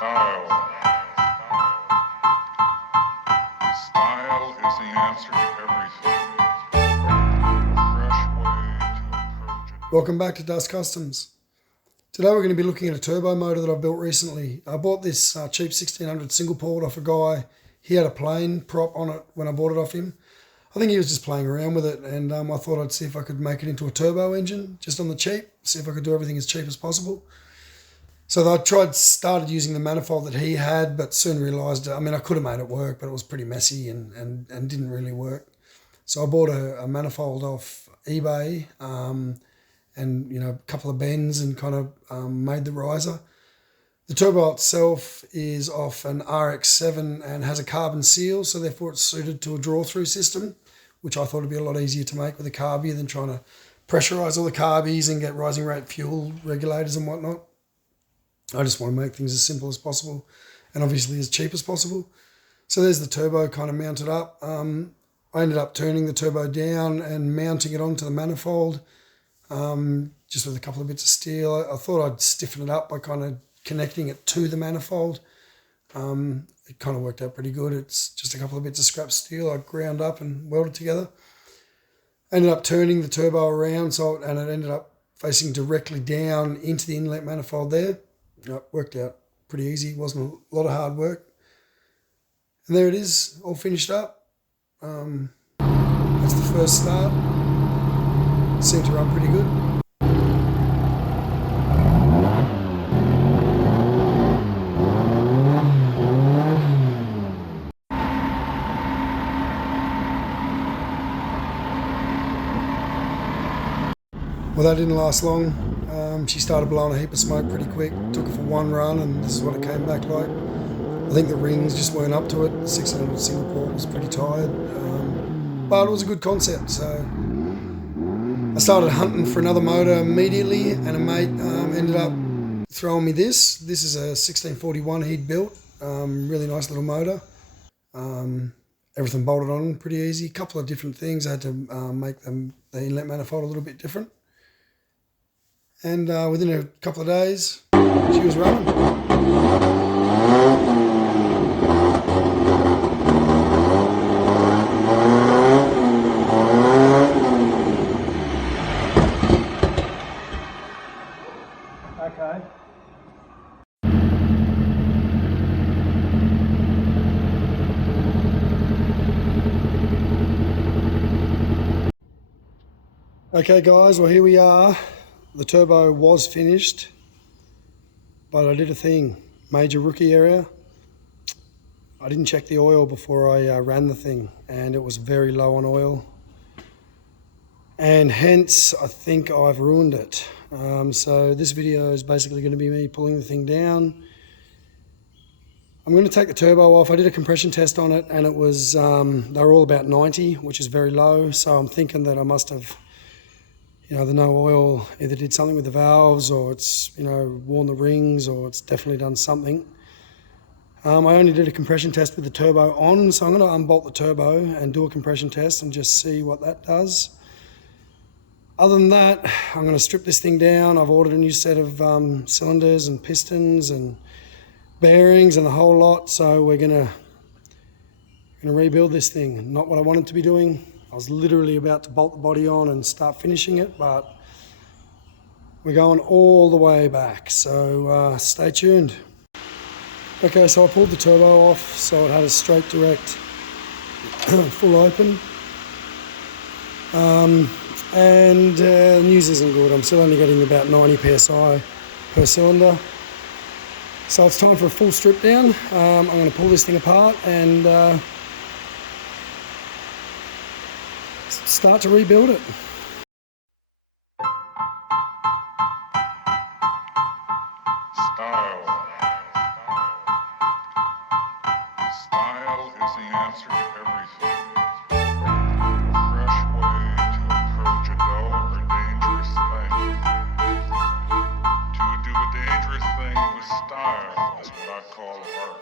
Style. Style is the answer to everything. A fresh way to approach it. Welcome back to Dust Customs. Today we're going to be looking at a turbo motor that I've built recently. I bought this cheap 1600 single port off a guy. He had a plane prop on it when I bought it off him. I think he was just playing around with it, and I thought I'd see if I could make it into a turbo engine, just on the cheap, see if I could do everything as cheap as possible. So I started using the manifold that he had, but soon realised, I could have made it work, but it was pretty messy and didn't really work. So I bought a manifold off eBay, and a couple of bends, and kind of made the riser. The turbo itself is off an RX-7 and has a carbon seal, so therefore it's suited to a draw-through system, which I thought would be a lot easier to make with a carby than trying to pressurise all the carbies and get rising rate fuel regulators and whatnot. I just want to make things as simple as possible and obviously as cheap as possible. So there's the turbo kind of mounted up. I ended up turning the turbo down and mounting it onto the manifold, just with a couple of bits of steel. I thought I'd stiffen it up by kind of connecting it to the manifold. It kind of worked out pretty good. It's just a couple of bits of scrap steel I ground up and welded together. Ended up turning the turbo around, and it ended up facing directly down into the inlet manifold there. It worked out pretty easy. It wasn't a lot of hard work. And there it is, all finished up. That's the first start. It seemed to run pretty good. Well, that didn't last long. She started blowing a heap of smoke pretty quick. Took it for one run, and this is what it came back like. I think the rings just weren't up to it. The 1600 single port was pretty tired, but it was a good concept. So I started hunting for another motor immediately, and a mate ended up throwing me this. This is a 1641 he'd built. Really nice little motor. Everything bolted on pretty easy. A couple of different things. I had to make the inlet manifold a little bit different. And within a couple of days, she was running. Okay. Okay guys, well here we are. The turbo was finished, but I did a thing, major rookie area. I didn't check the oil before I ran the thing, and it was very low on oil. And hence, I think I've ruined it. So this video is basically going to be me pulling the thing down. I'm going to take the turbo off. I did a compression test on it, and it was, they were all about 90, which is very low. So I'm thinking that I must have, the no oil either did something with the valves, or it's, worn the rings, or it's definitely done something. I only did a compression test with the turbo on, so I'm going to unbolt the turbo and do a compression test and just see what that does. Other than that, I'm going to strip this thing down. I've ordered a new set of cylinders and pistons and bearings and the whole lot, so we're going to rebuild this thing. Not what I wanted to be doing. I was literally about to bolt the body on and start finishing it, but we're going all the way back, so stay tuned. Okay, so I pulled the turbo off, so it had a straight direct full open. And the news isn't good. I'm still only getting about 90 psi per cylinder. So it's time for a full strip down. I'm going to pull this thing apart and start to rebuild it. Style. Style is the answer to everything. A fresh way to approach a dull or dangerous thing. To do a dangerous thing with style is what I call art.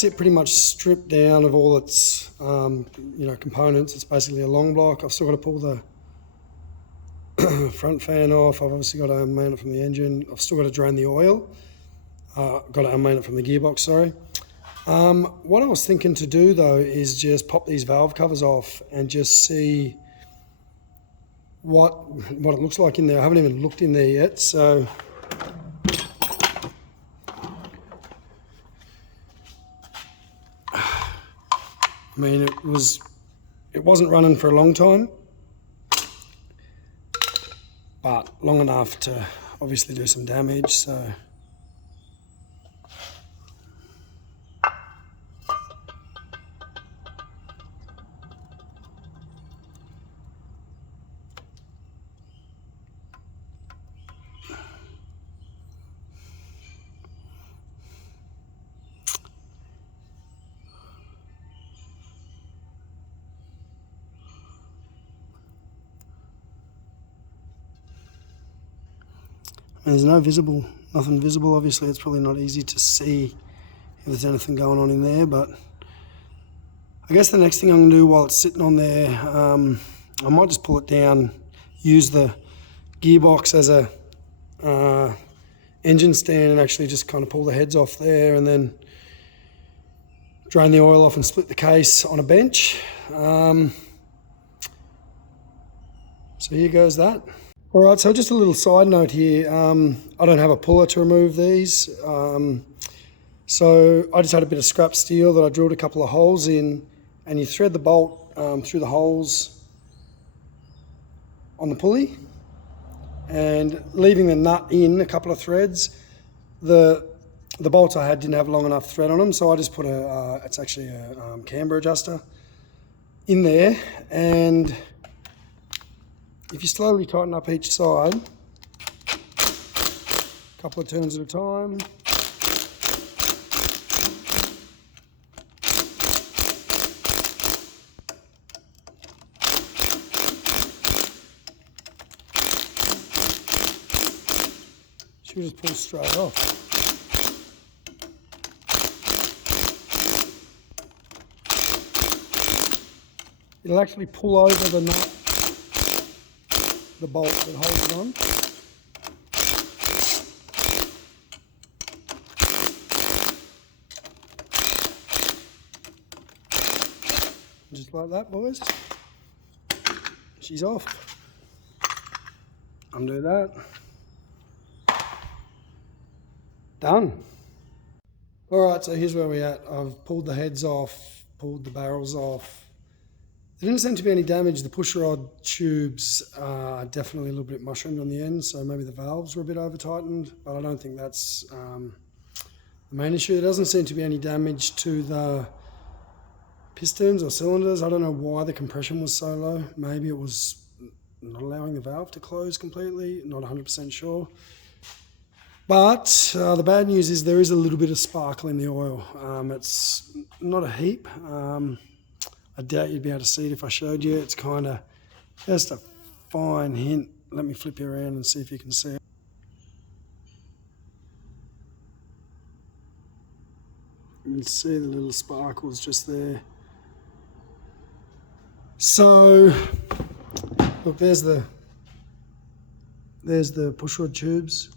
that's it pretty much stripped down of all its components. It's basically a long block. I've still got to pull the front fan off. I've obviously got to unmain it from the engine. I've still got to drain the oil. Got to unmain it from the gearbox, sorry. What I was thinking to do though is just pop these valve covers off and just see what it looks like in there. I haven't even looked in there yet, so I mean it wasn't running for a long time, but long enough to obviously do some damage, so there's nothing visible. Obviously, it's probably not easy to see if there's anything going on in there, but I guess the next thing I'm going to do while it's sitting on there, I might just pull it down, use the gearbox as a engine stand and actually just kind of pull the heads off there and then drain the oil off and split the case on a bench. So here goes that. All right, so just a little side note here. I don't have a puller to remove these. So I just had a bit of scrap steel that I drilled a couple of holes in, and you thread the bolt through the holes on the pulley and leaving the nut in a couple of threads. The bolts I had didn't have long enough thread on them, so I just put it's actually a camber adjuster in there, and if you slowly tighten up each side, a couple of turns at a time, should just pull straight off. It'll actually pull over the nut, the bolt that holds it on. Just like that, boys. She's off. Undo that. Done. All right, so here's where we're at. I've pulled the heads off, pulled the barrels off. There didn't seem to be any damage. The push rod tubes are definitely a little bit mushroomed on the end, so maybe the valves were a bit over tightened, but I don't think that's the main issue. There doesn't seem to be any damage to the pistons or cylinders. I don't know why the compression was so low. Maybe it was not allowing the valve to close completely, not 100% sure. But the bad news is there is a little bit of sparkle in the oil. It's not a heap. I doubt you'd be able to see it if I showed you. It's kind of just a fine hint. Let me flip you around and see if you can see it. You can see the little sparkles just there. So, look, there's the push rod tubes.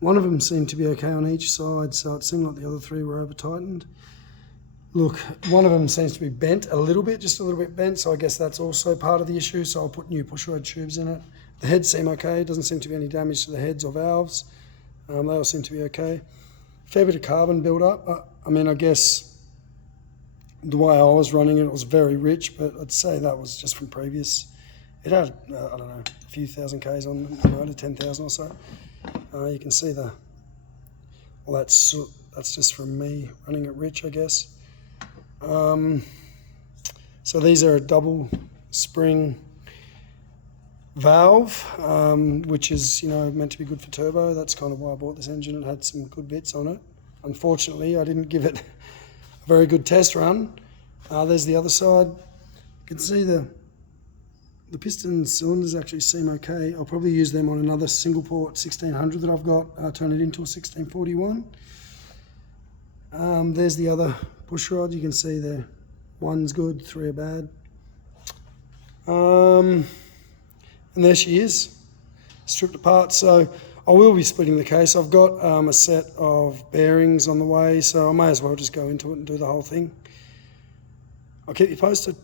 One of them seemed to be okay on each side, so it seemed like the other three were over tightened. Look, one of them seems to be bent a little bit, just a little bit bent, so I guess that's also part of the issue, so I'll put new push rod tubes in it. The heads seem okay, doesn't seem to be any damage to the heads or valves. They all seem to be okay. Fair bit of carbon build up. I mean, I guess the way I was running it was very rich, but I'd say that was just from previous. It had, I don't know, a few thousand Ks on the motor, 10,000 or so. You can see well, that's just from me running it rich, I guess. So these are a double spring valve, which is, meant to be good for turbo. That's kind of why I bought this engine. It had some good bits on it. Unfortunately, I didn't give it a very good test run. There's the other side. You can see the piston cylinders actually seem okay. I'll probably use them on another single port 1600 that I've got, turn it into a 1641. There's the other push rod. You can see there, one's good, three are bad. And there she is, stripped apart. So I will be splitting the case. I've got a set of bearings on the way, so I may as well just go into it and do the whole thing. I'll keep you posted.